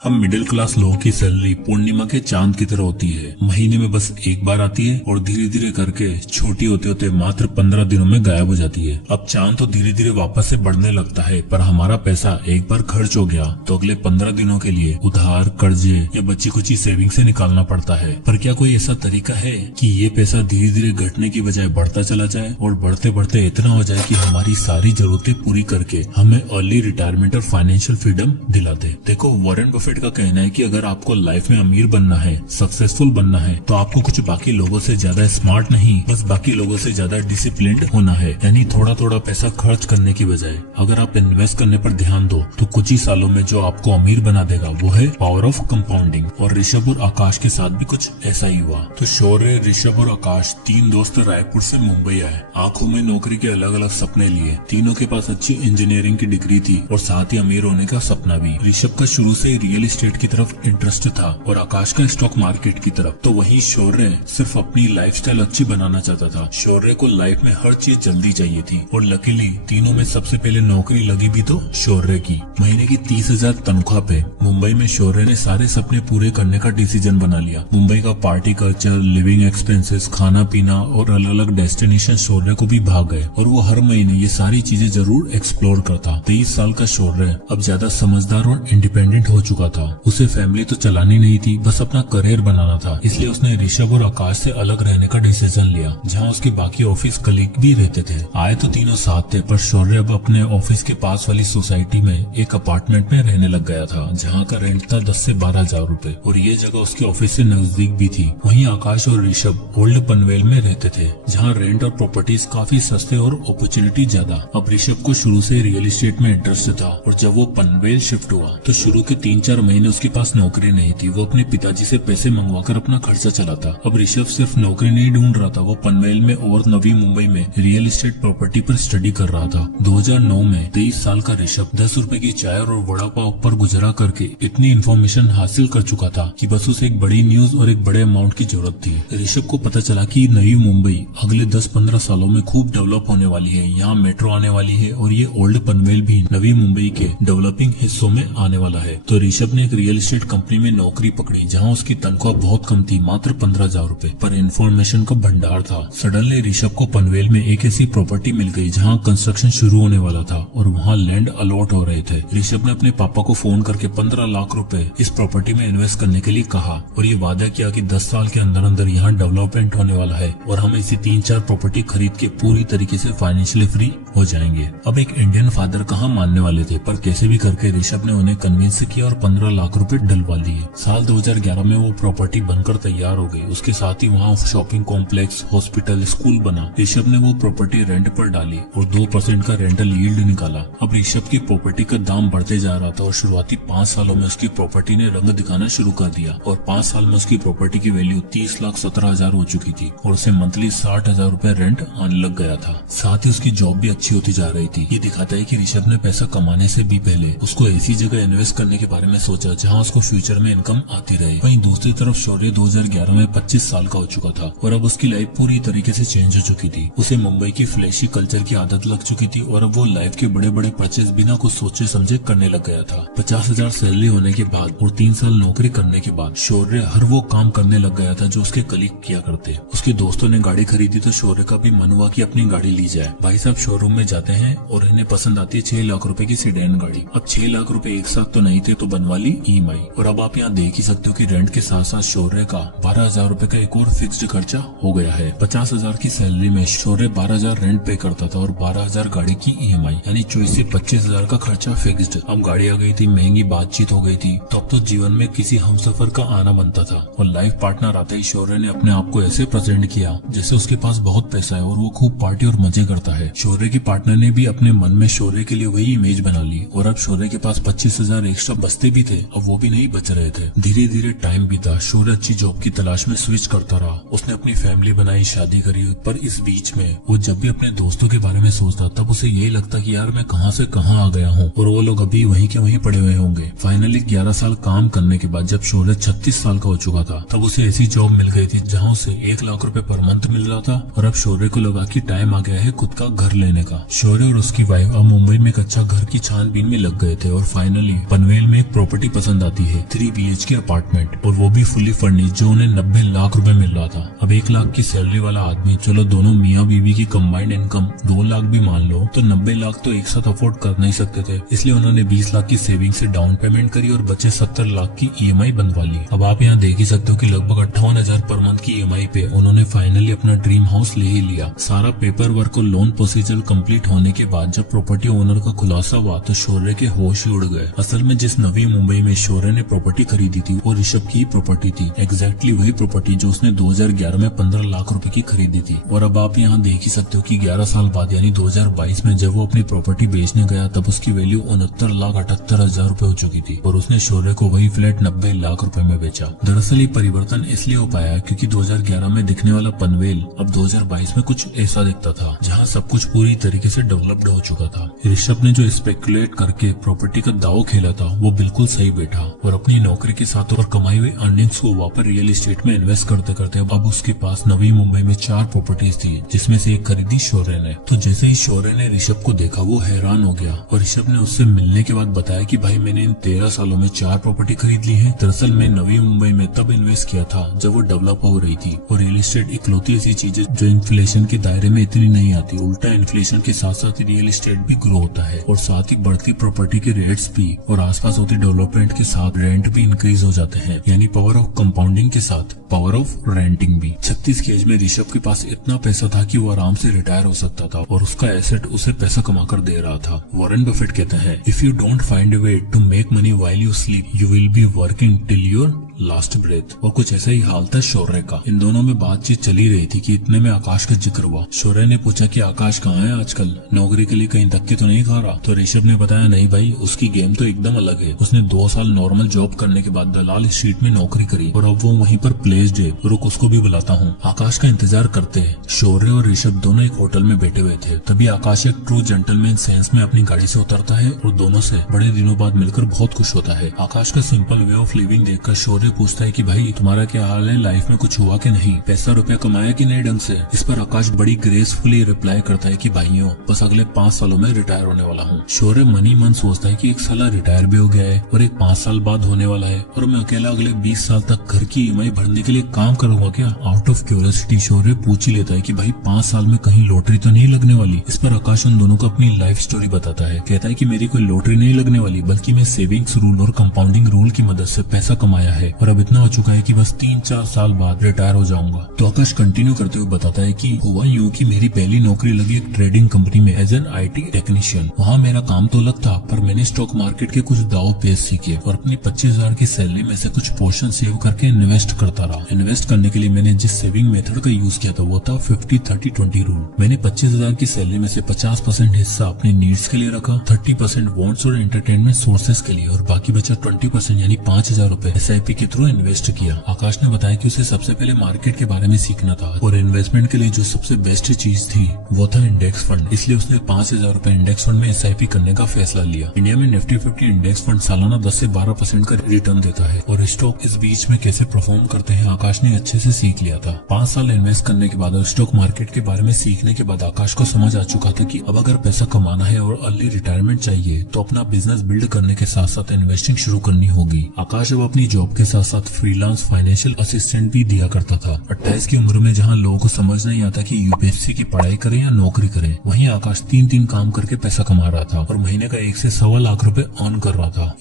हम middle class लोगों की सैलरी पूर्णिमा के चांद की तरह होती है। महीने में बस एक बार आती है और धीरे धीरे करके छोटी होते होते मात्र 15 दिनों में गायब हो जाती है। अब चांद तो धीरे धीरे वापस से बढ़ने लगता है, पर हमारा पैसा एक बार खर्च हो गया तो अगले 15 दिनों के लिए उधार, कर्जे या बची कुची सेविंग से निकालना पड़ता है। पर क्या कोई ऐसा तरीका है कि ये पैसा धीरे धीरे घटने की बजाय बढ़ता चला जाए और बढ़ते बढ़ते इतना हो जाए कि हमारी सारी जरूरतें पूरी करके हमें अर्ली रिटायरमेंट और फाइनेंशियल फ्रीडम दिला दे। देखो, वॉरेन बफेट का कहना है कि अगर आपको लाइफ में अमीर बनना है, सक्सेसफुल बनना है, तो आपको कुछ बाकी लोगों से ज्यादा स्मार्ट नहीं, बस बाकी लोगों से ज्यादा डिसिप्लिन्ड होना है। यानी थोड़ा थोड़ा पैसा खर्च करने की बजाय अगर आप इन्वेस्ट करने पर ध्यान दो तो कुछ ही सालों में जो आपको अमीर बना देगा वो है पावर ऑफ कंपाउंडिंग। और ऋषभ और आकाश के साथ भी कुछ ऐसा ही हुआ। तो शौर्य, ऋषभ और आकाश तीन दोस्त रायपुर से मुंबई आए। आंखों में नौकरी के अलग अलग सपने लिए। तीनों के पास अच्छी इंजीनियरिंग की डिग्री थी और साथ ही अमीर होने का सपना भी। ऋषभ का शुरू से रियल एस्टेट की तरफ इंटरेस्ट था और आकाश का स्टॉक मार्केट की तरफ। तो वहीं शौर्य सिर्फ अपनी लाइफस्टाइल अच्छी बनाना चाहता था। शौर्य को लाइफ में हर चीज जल्दी चाहिए थी और लकीली तीनों में सबसे पहले नौकरी लगी भी तो शौर्य की। महीने की 30,000 तनख्वाह पे मुंबई में शौर्य ने सारे सपने पूरे करने का डिसीजन बना लिया। मुंबई का पार्टी कल्चर, लिविंग एक्सपेंसेस, खाना पीना और अलग अलग डेस्टिनेशन शौर्य को भी भाग गए और वो हर महीने ये सारी चीजें जरूर एक्सप्लोर करता। 23 साल का शौर्य अब ज्यादा समझदार और इंडिपेंडेंट हो चुका था। उसे फैमिली तो चलानी नहीं थी, बस अपना करियर बनाना था। इसलिए उसने ऋषभ और आकाश से अलग रहने का डिसीजन लिया, जहां उसके बाकी ऑफिस कलीग भी रहते थे। आए तो तीनों साथ थे, पर शौर्य अब अपने ऑफिस के पास वाली सोसाइटी में एक अपार्टमेंट में रहने लग गया था, जहां का रेंट था 10 से 12 हजार रूपए और ये जगह उसके ऑफिस से नजदीक भी थी। वहीं आकाश और ऋषभ ओल्ड पनवेल में रहते थे, जहाँ रेंट और प्रॉपर्टीज काफी सस्ते और अपॉर्चुनिटी ज्यादा। अब ऋषभ को शुरू से रियल एस्टेट में इंटरेस्ट था और जब वो पनवेल शिफ्ट हुआ तो शुरू के 3-4 महीने उसके पास नौकरी नहीं थी। वो अपने पिताजी से पैसे मंगवाकर अपना खर्चा चलाता। अब ऋषभ सिर्फ नौकरी नहीं ढूंढ रहा था, वो पनवेल में और नवी मुंबई में रियल एस्टेट प्रॉपर्टी पर स्टडी कर रहा था। 2009 में 23 साल का ऋषभ 10 रुपए की चाय और वड़ा पाव पर गुजरा करके इतनी इन्फॉर्मेशन हासिल कर चुका था कि बस उसे एक बड़ी न्यूज और एक बड़े अमाउंट की जरूरत थी। ऋषभ को पता चला कि नई मुंबई अगले 10-15 सालों में खूब डेवलप होने वाली है। यहाँ मेट्रो आने वाली है और ये ओल्ड पनवेल भी नवी मुंबई के डेवलपिंग हिस्सों में आने वाला है। तो ऋषभ ने एक रियल एस्टेट कंपनी में नौकरी पकड़ी, जहां उसकी तनख्वाह बहुत कम थी, मात्र 15,000 रूपए, पर इन्फॉर्मेशन का भंडार था। सडनली ऋषभ को पनवेल में एक ऐसी प्रॉपर्टी मिल गई जहां कंस्ट्रक्शन शुरू होने वाला था और वहां लैंड अलॉट हो रहे थे। ऋषभ ने अपने पापा को फोन करके 15 लाख रुपए इस प्रॉपर्टी में इन्वेस्ट करने के लिए कहा और ये वादा किया कि 10 साल के अंदर अंदर यहाँ डेवलपमेंट होने वाला है और हम इसी 3-4 प्रॉपर्टी खरीद के पूरी तरीके से फाइनेंशियली फ्री हो जाएंगे। अब एक इंडियन फादर कहाँ मानने वाले थे, पर कैसे भी करके ऋषभ ने उन्हें कन्विंस किया और 15 लाख रुपए डलवा लिए। साल 2011 में वो प्रॉपर्टी बनकर तैयार हो गई। उसके साथ ही वहाँ शॉपिंग कॉम्प्लेक्स, हॉस्पिटल, स्कूल बना। ऋषभ ने वो प्रॉपर्टी रेंट पर डाली और 2% का रेंटल यील्ड निकाला। अब ऋषभ की प्रॉपर्टी का दाम बढ़ते जा रहा था और शुरुआती 5 सालों में उसकी प्रॉपर्टी ने रंग दिखाना शुरू कर दिया और 5 साल में उसकी प्रॉपर्टी की वैल्यू 30,17,000 हो चुकी थी और उसे मंथली 60,000 रूपए रेंट आने लग गया था। साथ ही उसकी जॉब भी अच्छी होती जा रही थी। ये दिखाता है कि ऋषभ ने पैसा कमाने से भी पहले उसको ऐसी जगह इन्वेस्ट करने के बारे में सोचा जहाँ उसको फ्यूचर में इनकम आती रहे। वहीं दूसरी तरफ शौर्य 2011 में 25 साल का हो चुका था और अब उसकी लाइफ पूरी तरीके से चेंज हो चुकी थी। उसे मुंबई की फ्लैशी कल्चर की आदत लग चुकी थी और अब वो लाइफ के बड़े बड़े परचेज बिना कुछ सोचे समझे करने लग गया था। 50,000 सैलरी होने के बाद और 3 साल नौकरी करने के बाद शौर्य हर वो काम करने लग गया था जो उसके कलीग किया करते। उसके दोस्तों ने गाड़ी खरीदी तो शौर्य का भी मन हुआ कि अपनी गाड़ी ली जाए। भाई साहब शोरूम में जाते हैं और इन्हें पसंद आती है 6 लाख रुपए की सीडेन गाड़ी। अब 6 लाख रुपए एक साथ तो नहीं थे, तो बनवा ली EMI। और अब आप यहाँ देख ही सकते हो कि रेंट के साथ साथ शौर्य का 12,000 रूपए का एक और फिक्स्ड खर्चा हो गया है। 50,000 की सैलरी में शौर्य 12,000 रेंट पे करता था और 12,000 गाड़ी की EMI, यानी 24 से 25,000 का खर्चा फिक्स्ड। अब गाड़ी आ गई थी, महंगी बातचीत हो गई थी, तो अब तो जीवन में किसी हमसफर का आना बनता था। और लाइफ पार्टनर आते ही शौर्य ने अपने आप को ऐसे प्रेजेंट किया जैसे उसके पास बहुत पैसा है और वो खूब पार्टी और मजे करता है। शौर्य की पार्टनर ने भी अपने मन में शौर्य के लिए वही इमेज बना ली और अब शौर्य के पास 25,000 एक्स्ट्रा बचते भी थे, अब वो भी नहीं बच रहे थे। धीरे धीरे टाइम बीता। शौर्य अच्छी जॉब की तलाश में स्विच करता रहा। उसने अपनी फैमिली बनाई, शादी करी, पर इस बीच में वो जब भी अपने दोस्तों के बारे में सोचता तब उसे यही लगता कि यार मैं कहाँ से कहाँ आ गया हूँ और वो लोग अभी वहीं के वहीं पड़े हुए होंगे। फाइनली 11 साल काम करने के बाद जब शौर्य 36 साल का हो चुका था तब उसे ऐसी जॉब मिल गई थी जहाँ उसे 1 लाख रुपए पर मंथ मिल रहा था और अब शौर्य को लगा कि टाइम आ गया है खुद का घर लेने का। शौर्य और उसकी वाइफ अब मुंबई में एक अच्छा घर की छानबीन में लग गए थे और फाइनली पनवेल में एक प्रॉपर्टी पसंद आती है, 3 BHK अपार्टमेंट, और वो भी फुली फर्निश्ड, जो उन्हें 90 लाख रुपए मिल रहा था। अब 1 लाख की सैलरी वाला आदमी, चलो दोनों मियाँ बीवी की कंबाइंड इनकम 2 लाख भी मान लो, तो 90 लाख तो एक साथ अफोर्ड कर नहीं सकते थे। इसलिए उन्होंने 20 लाख की सेविंग से डाउन पेमेंट करी और बचे 70 लाख की EMI बनवा ली। अब आप यहाँ देख ही सकते हो कि लगभग 58,000 पर मंथ की EMI पे उन्होंने फाइनली अपना ड्रीम हाउस ले ही लिया। सारा पेपर वर्क और लोन प्रोसीजर कंप्लीट होने के बाद जब प्रॉपर्टी ओनर का खुलासा हुआ तो शौर्य के होश ही उड़ गए। असल में जिस नवी मुंबई में शौर्य ने प्रॉपर्टी खरीदी थी वो ऋषभ की प्रॉपर्टी थी, एग्जैक्टली वही प्रॉपर्टी जो उसने 2011 में 15 लाख रुपए की खरीदी थी। और अब आप यहाँ देख ही सकते हो कि 11 साल बाद यानी 2022 में जब वो अपनी प्रॉपर्टी बेचने गया तब उसकी वैल्यू 69,78,000 रुपए हो चुकी थी और उसने शौर्य को वही फ्लैट 90 लाख रुपए में बेचा। दरअसल ये परिवर्तन इसलिए हो पाया क्योंकि 2011 में दिखने वाला पनवेल अब 2022 में कुछ ऐसा दिखता था, जहाँ सब कुछ पूरी तरीके से डेवलप्ड हो चुका था। ऋषभ ने जो स्पेकुलेट करके प्रॉपर्टी का दाव खेला था वो बिल्कुल सही बैठा और अपनी नौकरी के साथ और कमाई हुई अर्निंग्स को वापस रियल एस्टेट में इन्वेस्ट करते करते अब उसके पास नवी मुंबई में 4 प्रॉपर्टीज थी, जिसमें से एक खरीदी शौर्य ने। तो जैसे ही शौर्य ने ऋषभ को देखा वो हैरान हो गया और ऋषभ ने उससे मिलने के बाद बताया कि भाई मैंने इन 13 सालों में 4 प्रॉपर्टी खरीद ली है। दरअसल मैं नवी मुंबई में तब इन्वेस्ट किया था जब वो डेवलप हो रही थी और रियल एस्टेट इकलौती ऐसी चीज है जो इन्फ्लेशन के दायरे में इतनी नहीं आती, उल्टा इन्फ्लेशन के साथ साथ रियल एस्टेट भी ग्रो होता है और साथ ही बढ़ती प्रॉपर्टी के रेट्स भी और आसपास होती डेवलपमेंट के साथ रेंट भी इंक्रीज हो जाते हैं, यानी पावर ऑफ कंपाउंडिंग के साथ पावर ऑफ रेंटिंग भी। 36 की एज में ऋषभ के पास इतना पैसा था कि वो आराम से रिटायर हो सकता था और उसका एसेट उसे पैसा कमा कर दे रहा था। वॉरेन बफेट कहते हैं, if you don't find a way to make money while you sleep you will be working till your last breath. और कुछ ऐसा ही हाल था शौर्य का। इन दोनों में बातचीत चली रही थी कि इतने में आकाश का जिक्र हुआ। शौर्य ने पूछा कि आकाश कहाँ है आजकल, नौकरी के लिए कहीं धक्के तो नहीं खा रहा? तो ऋषभ ने बताया नहीं भाई, उसकी गेम तो एकदम अलग है। उसने 2 साल नॉर्मल जॉब करने के बाद दलाल स्ट्रीट में नौकरी करी और अब वो वहीं पर प्लेस्ड है। रुक उसको भी बुलाता हूँ। आकाश का इंतजार करते हैं शौर्य और ऋषभ दोनों एक होटल में बैठे हुए थे। तभी आकाश एक ट्रू जेंटलमैन सेंस में अपनी गाड़ी से उतरता है और दोनों से बड़े दिनों बाद मिलकर बहुत खुश होता है। आकाश का सिंपल वे ऑफ लिविंग देखकर शौर्य पूछता है कि भाई तुम्हारा क्या हाल है, लाइफ में कुछ हुआ कि नहीं, पैसा रुपया कमाया कि नहीं ढंग से? इस पर आकाश बड़ी ग्रेसफुली रिप्लाई करता है कि भाइयों बस अगले 5 सालों में रिटायर होने वाला हूँ। शौर्य मन ही मन सोचता है कि एक साला रिटायर भी हो गया है और एक 5 साल बाद होने वाला है और मैं अकेला अगले 20 साल तक घर की EMI भरने के लिए काम करूंगा क्या? आउट ऑफ क्यूरियोसिटी शौर्य पूछ ही लेता है कि भाई 5 साल में कहीं लॉटरी तो नहीं लगने वाली? इस पर आकाश उन दोनों को अपनी लाइफ स्टोरी बताता है। कहता है कि मेरी कोई लॉटरी नहीं लगने वाली, बल्कि मैं सेविंग्स रूल और कंपाउंडिंग रूल की मदद से पैसा कमाया है और अब इतना हो चुका है कि बस 3-4 साल बाद रिटायर हो जाऊंगा। तो आकाश कंटिन्यू करते हुए बताता है कि हुआ यूं कि मेरी पहली नौकरी लगी एक ट्रेडिंग कंपनी में एज एन IT टेक्नीशियन। वहाँ मेरा काम तो अलग था पर मैंने स्टॉक मार्केट के कुछ दाव पेश सीखे और अपनी 25,000 की सैलरी में से कुछ पोर्शन सेव करके इन्वेस्ट करता रहा। इन्वेस्ट करने के लिए मैंने जिस सेविंग मेथड का यूज किया था वो था 50-30-20 रूल। मैंने 25,000 की सैलरी में से 50% हिस्सा अपने नीड्स के लिए रखा, 30% वॉन्ट्स और एंटरटेनमेंट सोर्सेज के लिए और बाकी बचा 20% यानी 5,000 रुपए SIP के थ्रू इन्वेस्ट किया। आकाश ने बताया कि उसे सबसे पहले मार्केट के बारे में सीखना था और इन्वेस्टमेंट के लिए जो सबसे बेस्ट चीज थी वो था इंडेक्स फंड। इसलिए उसने 5,000 रुपए इंडेक्स फंड में SIP करने का फैसला लिया। इंडिया में निफ्टी 50 इंडेक्स फंड सालाना 10 से 12% का रिटर्न देता है और स्टॉक इस बीच में कैसे परफॉर्म करते हैं आकाश ने अच्छे से सीख लिया था। 5 साल इन्वेस्ट करने के बाद और स्टॉक मार्केट के बारे में सीखने के बाद आकाश को समझ आ चुका था कि अब अगर पैसा कमाना है और अर्ली रिटायरमेंट चाहिए तो अपना बिजनेस बिल्ड करने के साथ साथ इन्वेस्टिंग शुरू करनी होगी। आकाश अब अपनी जॉब के साथ साथ फ्रीलांस फाइनेंशियल असिस्टेंट भी दिया करता था। 28 की उम्र में जहां लोगों को समझ नहीं आता कि UPSC की पढ़ाई करें या नौकरी करें, वहीं आकाश 3 काम करके पैसा कमा रहा था और महीने का 1 से 1.25 लाख रुपए अर्न कर रहा था।